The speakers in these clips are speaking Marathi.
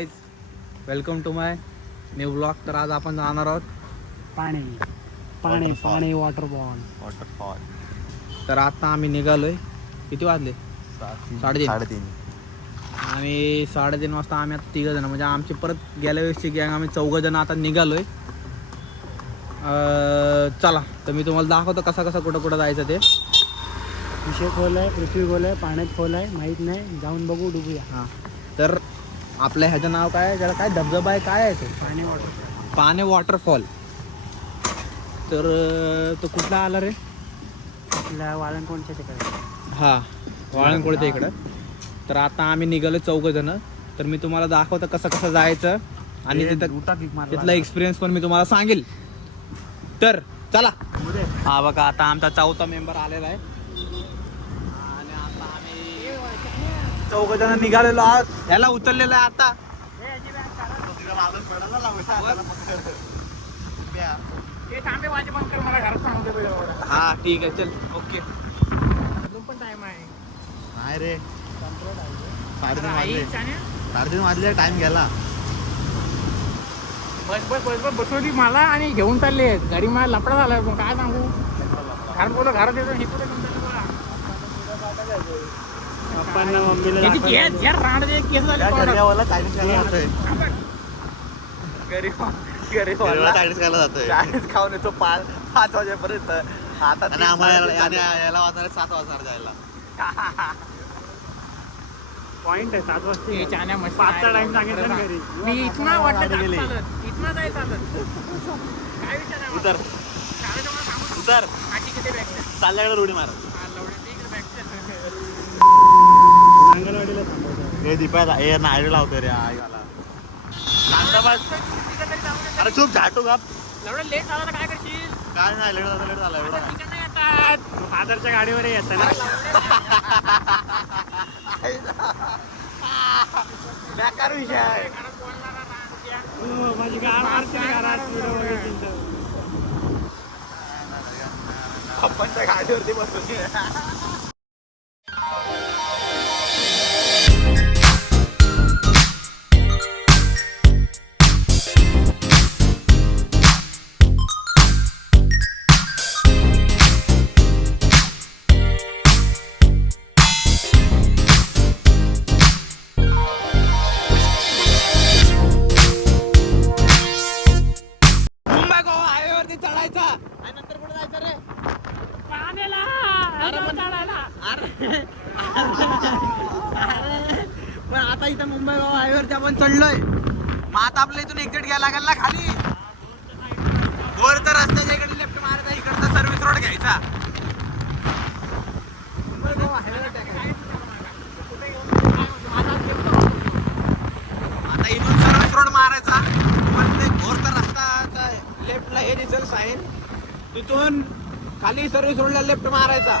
Guys, welcome to my new blog. तर आज आपण जाणार आहोत पाणी पाणी पाणी वॉटरफॉल. तर आता आम्ही निघालोय. किती वाजले? 3:30. आणि 3:30 वाजता आम्ही आता 3 जण, म्हणजे आमची परत गेल्या वेळेसची गँग आम्ही 4 जण आता निघालोय. चला तर मी तुम्हाला दाखवतो कसा कसा कुठं कुठं जायचं ते. विषय खोल आहे, पृथ्वी खोल आहे, पाण्यात खोल आहे, माहीत नाही, जाऊन बघू, डुबूया. हां, तर आपल्या ह्याचं नाव काय आहे, ज्याला काय धबधबा आहे, काय आहे तो? पाणी वॉटरफॉल. तर तो कुठला आला रे? आपल्या वाळणकोणच्या तिकडे. हां, वाळणकोळच्या इकडं. तर आता आम्ही निघालो 4 जण. तर मी तुम्हाला दाखवतो कसं कसं जायचं आणि तिथला एक्सपिरियन्स पण मी तुम्हाला सांगेल. तर चला. हा बघा, आता आमचा 4था मेंबर आलेला आहे आणि आता आम्ही 4 जण निघालेलो आहोत. ह्याला उचललेलं आहे आता. हा ठीक आहे, चल ओके. अजून पण टाइम आहे. नाही रे, 3:30 वाजले, टाइम गेला. बस बसवली मला आणि घेऊन चालले. घरी मला लफडा झालाय, पण काय सांगू. घरात बोला, घरात येतो हे कुठे चाळीस खाऊन येतो 5 वाजेपर्यंत. आता आणि आम्हाला याला वाजणार 7 वाजणार जायला. पॉइंट आहे 7 वाजता. 5चा टाइम सांगितलं ना घरी. मी इथना वाटलं इथना जाय चालत. काय विषय नाही. उतर उतर, चालल्याकडे उडी मार. अंगणवाडीला हे दीपायला हे नायडू लावतोय रे आईवाला. अरे चूप, झाटू गप. एवढं लेट झाला तर काय करशील. काय नाही, लेट झाला एवढा. फादरच्या गाडीवर येत ना. बेकार विषय आहे. माझी गाड मारते घरात व्हिडिओ बघितली तर. पप्पांच्या गाडीवरती बसून मुंबई गोवा हायवेवरती चढायचा आणि नंतर कुठे जायचं रे? पाण्याला. पण आता इथं मुंबई गोवा हायवेवरती आपण चढलोय. मग आता आपल्या इथून एक्झिट घ्यायला लागेल ना खाली. वर तर रस्त्याच्या इकडे लेफ्ट मारायचा, इकडचा सर्व्हिस रोड घ्यायचा. मुंबई गोवा हायवेवर टाकायचा. आता इथून सर्व्हिस रोड मारायचा. पण ते घोरचा रस्ता लेफ्टला हे दिसेल साईन, तिथून खाली सर्व्हिस रोडला लेफ्ट मारायचा.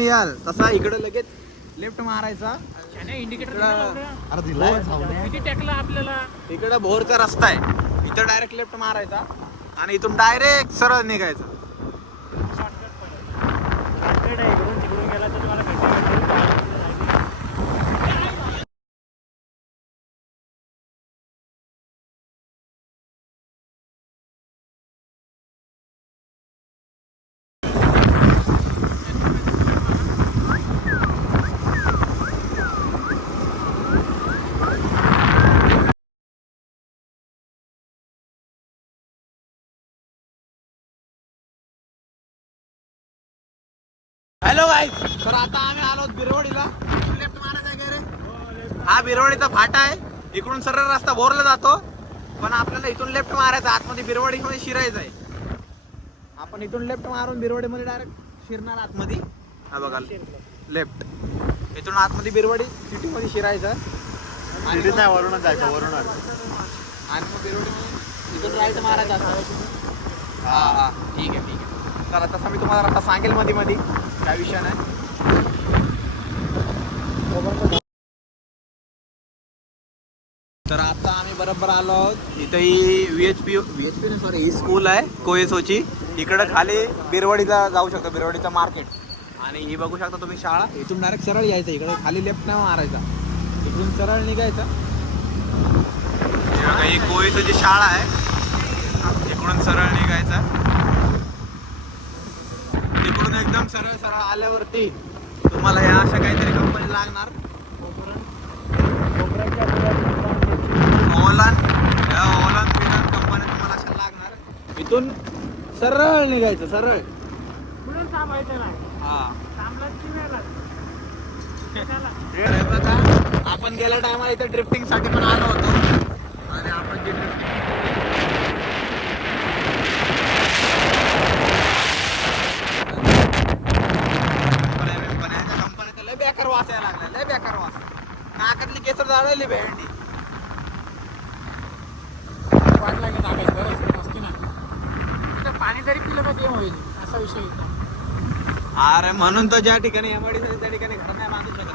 याल तसा इकडे लगेच लेफ्ट मारायचा. इंडिकेटर अरे दिलाय किती टेकला आपल्याला. इकडे भोरचा रस्ता आहे, इथं डायरेक्ट लेफ्ट मारायचा आणि इथून डायरेक्ट सरळ निघायचं. तिकडून गेला तर तुम्हाला हॅलो गाईज, तर आता आम्ही आलो बिरवडीला. लेफ्ट मारायचा आहे रे. हा बिरवडीचा फाटा आहे. इकडून सरळ रस्ता बोरला जातो, पण आपल्याला इथून लेफ्ट मारायचा. आतमध्ये बिरवडीमध्ये शिरायचं आहे. आपण इथून लेफ्ट मारून बिरवडीमध्ये डायरेक्ट शिरणार आतमध्ये. हा बघा, लेफ्ट इथून आतमध्ये बिरवडी सिटीमध्ये शिरायचं. सिटीत नाही, वरूनच जायचं, वरूनच. आणि मग बिरवडीमध्ये इथून राईट मारायचा. हा हा ठीक आहे ठीक आहे. चला, तसा मी तुम्हाला आता सांगेल मध्ये मध्ये, काय विषय नाही. तर आता आम्ही बरोबर आलो आहोत इथं ही व्हीएचपी सॉरी ही स्कूल आहे कोएसोची. इकडं खाली बिरवाडीला जाऊ शकतो, बिरवाडीचं मार्केट. आणि ही बघू शकता तुम्ही शाळा. इथून डायरेक्ट सरळ यायचं, इकडं खाली लेफ्ट नाही मारायचा, इकडून सरळ निघायचं. ही कोएसोची शाळा आहे, इकडून सरळ निघायचं. तिकडून एकदम सरळ सरळ आल्यावरती तुम्हाला या अशा काहीतरी कंपनी लागणार. ओलान कंपनी तुम्हाला अशा लागणार. इथून सरळ निघायचं, सरळ. पुढे थांबायचं नाही. हा थांबलात की मेलात. आपण गेल्या टायमाला इथे ड्रिफ्टिंग साठी पण आलो होतो. आणि आपण जे कंपनीचा लय बेकार वास यायला लागला, लय बेकार वास. नाकातली केसर जाळवली भेंडी. वाट लागेल टाकायची बरं नसती ना. तिथं पाणी जरी पिलं तर ते होईल असा विषय होता. अरे म्हणून तर ज्या ठिकाणी एमआयडी त्या ठिकाणी घर नाही बांधू शकत.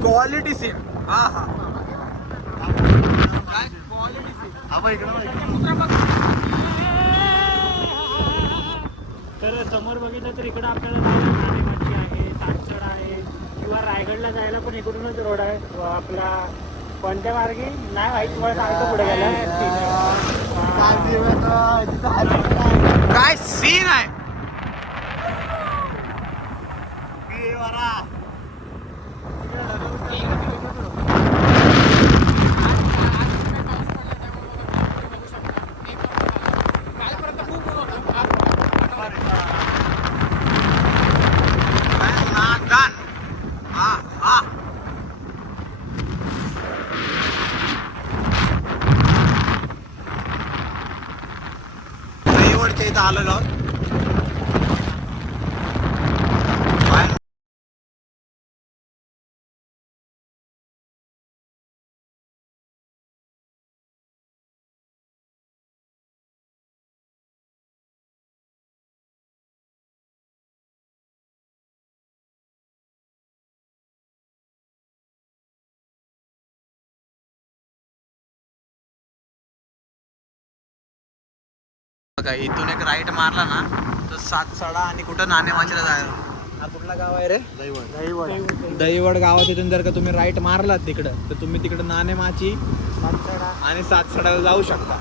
Quality same. हा हा काय क्वालिटी सेम. हा बघ इकडं बघ. तर समोर बघितलं तर इकडं आपल्याला जायला नाणेमाची आहे, सातचड आहे, किंवा रायगडला जायला पण इकडूनच रोड आहे. आपला कोणत्या मार्गे नाही माहिती, मला सांगतो पुढे गेला. काय सीन आहे. दहीवडच्या इथं आलेलो आहोत. बघा इथून एक राईट मारला ना तर सातसडा आणि कुठं नाणेमाचीला जायला. हा कुठला गाव आहे रे? दहीवड गावात. इथून जर का तुम्ही राईट मारलात तिकडं तर तुम्ही तिकडं नाणेमाची आणि सातसडाला जाऊ शकता.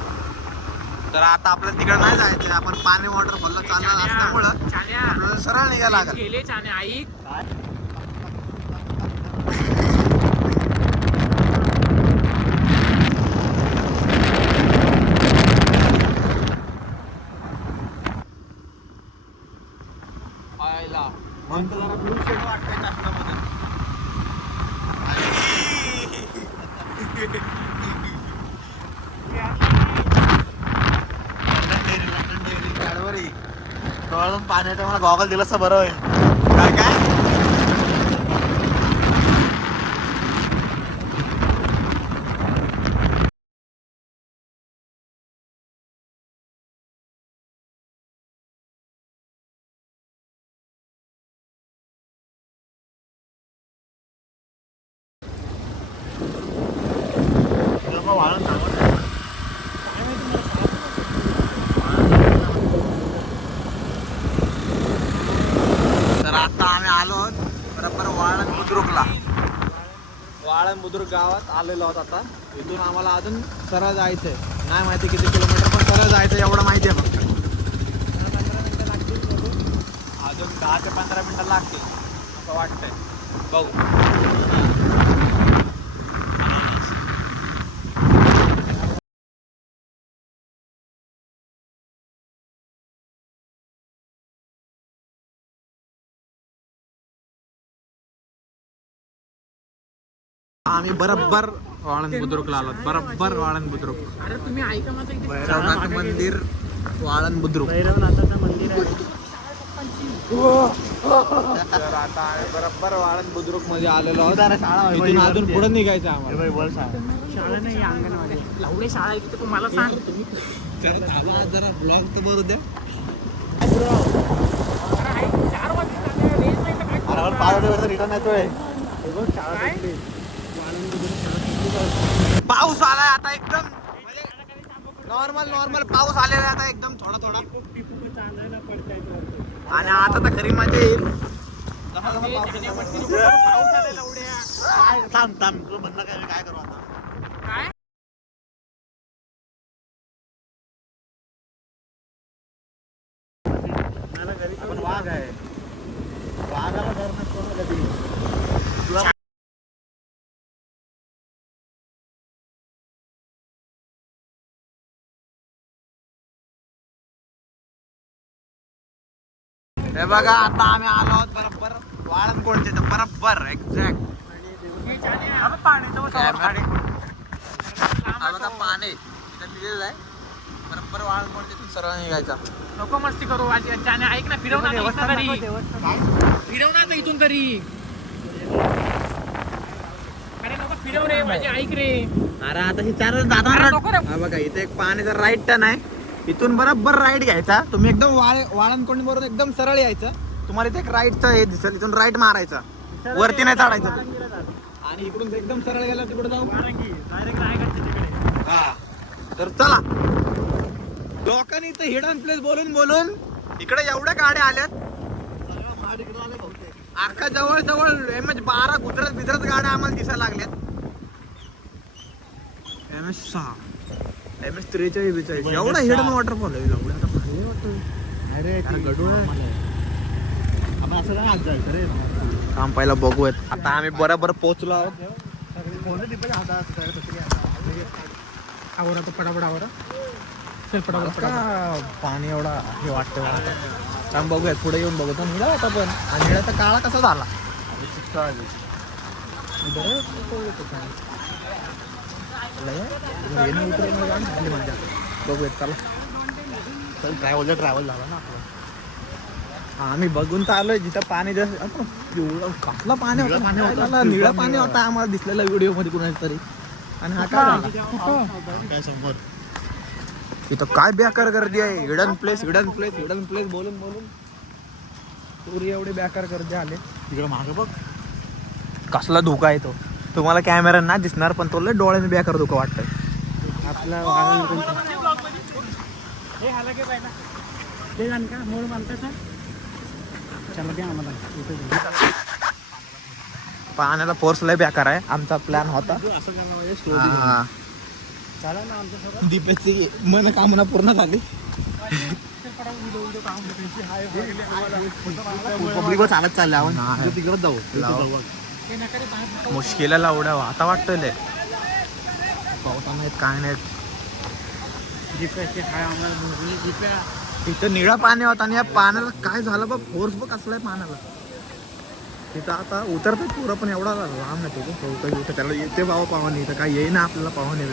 तर आता आपल्याला तिकडं नाही जायचं, आपण पाणी वॉटर भरलं चालणार असल्यामुळं आपल्याला सरळ निघायला लागेल. गेले छान आई. म्हणून तर जरा ब्लू शेड वाटतंय चष्म्यामध्ये. पाण्याच्या मला गॉगल दिलं असं बरं होईल. काय काय वाळून तर आता आम्ही आलो आहोत बरोबर वाळण बुद्रुक गावात आलेलो आहोत. आता इथून आम्हाला अजून सरळ जायचंय, नाही माहिती किती किलोमीटर, पण सरळ जायचं एवढं माहिती आहे. फक्त 15 मिनिटं लागतील, अजून 10 ते 15 मिनिटं लागतील असं वाटतंय. बघू. आम्ही बरोबर वाळण बुद्रुकला आलो, बरोबर वाळण बुद्रुक. अरे तुम्ही ऐका माझं इथे भैरवनाथ मंदिर वाळण बुद्रुक. भैरवनाथाचं मंदिर आहे. तर आता आम्ही बरोबर वाळण बुद्रुक मध्ये आलेलो आहोत. इथून अजून पुढे निघायचं आम्हाला. शाळा नाही अंगणवाडी. लावडे शाळा आहे तिथे, तुम्हाला सांग. तर आवाज जरा ब्लॉग तर बघू द्या. 4 वाजता रेंज नाही तर काय रिटर्न येतोय. बघ शाळा कुठली. वाळून वगैरे शाळा कुठली. पाऊस आलाय आता एकदम नॉर्मल पाऊस आलेला आहे आता एकदम थोडा थोडा. टिपूक चांदायला पडतायत वरती. आणि आता तर खरी मजा येईल. पाऊस आलेला उड्या. थांब तुला म्हणणं काय करू आता. काय मला घरी आपण वाघ आहे. वाघाला डर नसतो ना कधी. तुला हे बघा आता आम्ही आलो आहोत बरोबर वाळंदकोटचे बरोबर एक्झॅक्ट. हा बघा पाणी इथं लिहिलेलं आहे बरोबर वाळंदकोटचे सरळ निघायचा. नको मस्ती करू माझी चाने. ऐक ना फिरव ना इथून तरी. फिरव ना आता इथून तरी. अरे नको फिरव रे माझी ऐक रे. अरे आता ही चार दादा हा बघा इथे एक पाण्याचा राईट टर्न आहे. इथून बरोबर राईट घ्यायचा. तुम्ही एकदम वाळंदकोट बरोबर एकदम सरळ यायचं. तुम्हाला इथे एक राईटचं हे दिसेल. इथून राईट मारायचा. वरती नाही चढायचं. आणि इकडून एकदम सरळ गेला तिकडे जाऊ. डायरेक्ट रायगडच्या तिकडे. हा तर चला. लोकांनी इथं हिडन प्लेस बोलून इकडे एवढ्या गाड्या आल्यात. अख्खा जवळ एम एच 12 गुजरात गाड्या आम्हाला दिसायला लागल्यात. एम एच 6 एम एच 43 एवढा हिडन वॉटरफॉल आहे. एवढा आता भारी वाटतं. अरे गडूळ आहे. आपण असं नाही आज जायचं रे. काम पहिला बघूयात. आता आम्ही बरोबर पोहोचलो आहोत. आवर आता पडापड आवर. चल मला पडापड का पाणी एवढा हे वाटतं मला आता. काम बघूयात पुढे येऊन बघू. निळा होता पण आणि निळा तर काळा कसा झाला. बघूयात चला. ट्रॅव्हल झाला ना आपला. आम्ही बघून तर आलोय जिथं पाणी कसला पाणी होता. निळा पाणी होता आम्हाला दिसलेला व्हिडिओ मध्ये कुणाच तरी. आणि हा काय झाला? काय समोर इथं काय बेकार गर्दी आहे. हिडन प्लेस बोलून पुरी एवढी बेकार गर्दी आले. तिकडे मागे बघ. कसला धोका आहे तो. तुम्हाला कॅमेरा ना दिसणार पण तो लय डोळ्याने बेकार धोका वाटतंय. आपला हे आला की पाहिजे ते जाण का मोड बांधता चला द्या आम्हाला इथे. पाण्याला फोर्स लय बेकार आहे. आमचा प्लॅन होता. असं करायला पाहिजे. हा. चला ना आमच्यासोबत. दीपेशची मनोकामना पूर्ण झाली. पब्लिक चालत चालले आपण. नाही. तिकडे जाऊ. ते नका रे बाहेर. मुश्किलाला उड्या आता वाटतंय पावसा नाहीत काय नाहीत. जिप्याचे हाय आम्हाला जिप्या. तिथं निळा पाणी होता आणि या पाण्याला काय झालं बघ. फोर्स बघ कसलाय पाण्याला. तिथं आता उतरतात पुरं पण एवढा लांब नाही तो. काही उतर त्याला येते बाबा पाहून. इथं काय येईना आपल्याला पाहून येईल.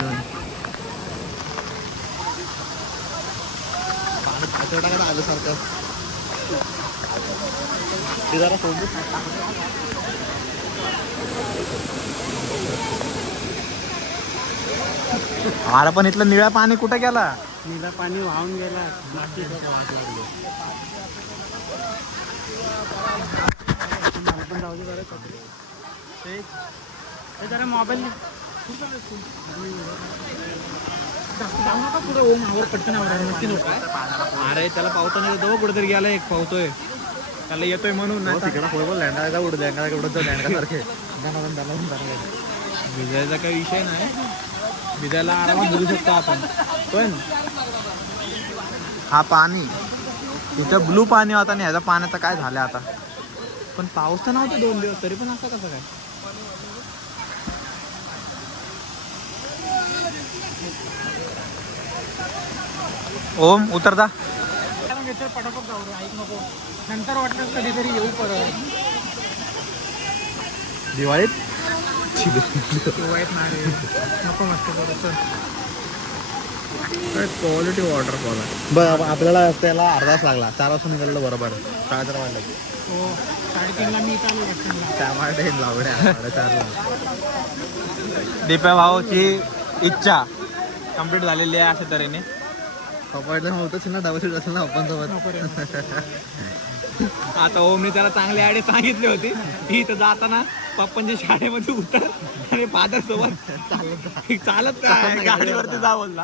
पाण्यात आल्यासारखं ते जरा सोडून. आम्हाला पण इथलं निळा पाणी कुठं गेला. नीला पाणी वाहून गेला. पण जाऊ दे बरं कपडे. ते जरा मोबाईल जाऊ नका पुढे. ओम आवर पटकन आवर. नक्की नको. अरे त्याला पावता नाही दो कुठेतरी गेला. एक पावतोय त्याला येतोय म्हणून नाही. तिकडे पुढे लँडायचा उडत लँडासारखे. भिजायचा काही विषय नाही. भिजायला आरामात भिजू शकतो आपण. पण हा पाणी तिथं ब्लू पाणी होता आणि ह्याचा पाण्याचं काय झालं आता. पण पाऊस तर नव्हता 2 दिवस तरी पण असं कसं काय. ओम उतरता. पटापट जाऊ रे. ऐक नको. नंतर वाटलं कधीतरी येऊ परत. दिवाळीत वाईट नाही रे. नको मस्त करू. क्वालिटी वॉटरफॉल आहे. बरं आपल्याला त्याला अर्धा तास लागला. 4 वाजता निघालेलं बरोबर. 4:30 वाजले. हो 3:30ला मी इथं आलो रस्त्याला. त्यामुळे लावड्या 4:30ला. दीपा भाऊची इच्छा कम्प्लीट झालेली आहे अशा तऱ्हेने. पप्पाला होतच ना डबल सीट असेल ना पप्पांसोबत. नको रे. आता ओमने त्याला चांगली आयडिया सांगितली होती. इथं जाताना पप्पांच्या शाळेमध्ये उतर आणि फादर सोबत चालत काय गाडीवरती जा बोलला.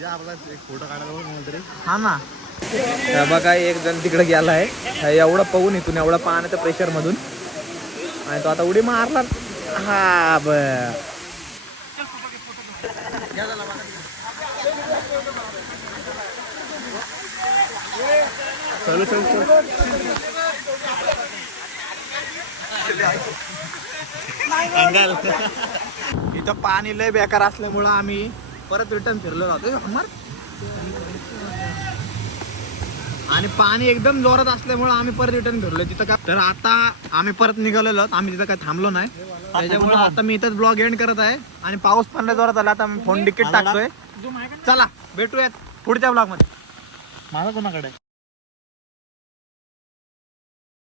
या आपला एक फोटो काढायला बघ मला तरी. हा ना. बघा एक जण तिकडे गेला आहे एवढं पाहून इथून एवढा पाण्याच्या प्रेशर मधून आणि तो आता उडी मारला. हा बर चलो चल चल. इथं पाणी लय बेकार असल्यामुळं आम्ही परत रिटर्न फिरलो जातो हमर. आणि पाणी एकदम जोरात असल्यामुळे आम्ही परत रिटर्न फिरलोय तिथं का. तर आता आम्ही परत निघालेलो आम्ही तिथं काही थांबलो नाही त्याच्यामुळे आता मी इथंच ब्लॉग एंड करत आहे. आणि पाऊस पण लय जोरात आला आता मी फोन तिकीट टाकतोय. चला भेटूयात पुढच्या ब्लॉग मध्ये. माझा कोणाकडे